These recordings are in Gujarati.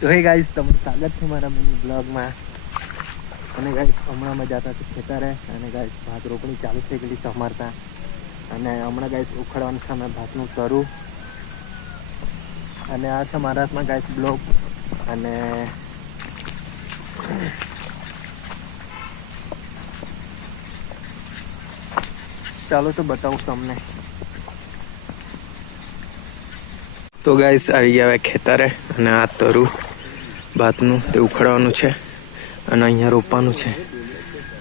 તો હે ગાઈસ, તમારું સ્વાગત છે મારા મિની બ્લોગમાં. અને ગાઈસ, હમણાં મજા હતા ખેતરે અને ગાઈસ ભાત રોપણી ચાલુ થઈ ગઈ છે અમારતા. અને હમણાં ગાઈસ ઉખડવાનું છે અમે ભાતનું તરું. અને આ છે મારા હાથમાં ગાઈસ બ્લોગ. અને ચાલો તો બતાવું તમને. તો ગાઈસ આવી ગયા હવે ખેતરે અને આ તરું ભાતનું તે ઉખડવાનું છે અને અહીંયા રોપવાનું છે.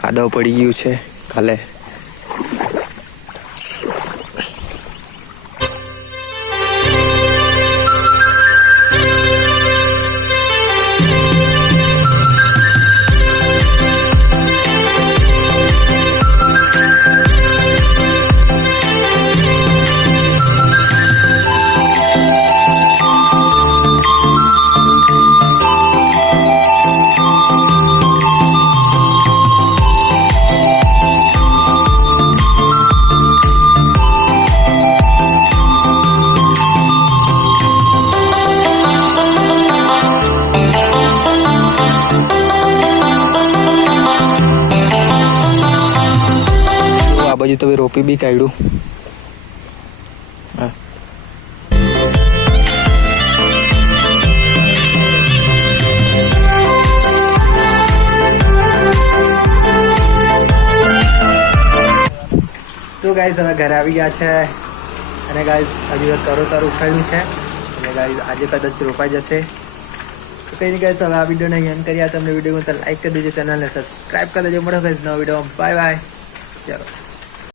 કાદવ પડી ગયું છે કાલે. બાજુ તો રોપી બી કાઢ્યું. તો ગાઈસ હવે ઘરે આવી ગયા છે અને ગાઈસ હજી તરો ઉખાડ્યું છે અને ગાઈસ આજે કદાચ રોપાઈ જશે. તો કઈ નહીં ગાઈસ, હવે આ વિડીયોને એન્ડ કર્યા. તમને વિડીયો તો લાઈક કરી દેજો, ચેનલને સબસ્ક્રાઈબ કરી દેજો. મળો ગાઈસ નવા વિડીયોમાં. Bye bye. ચલો.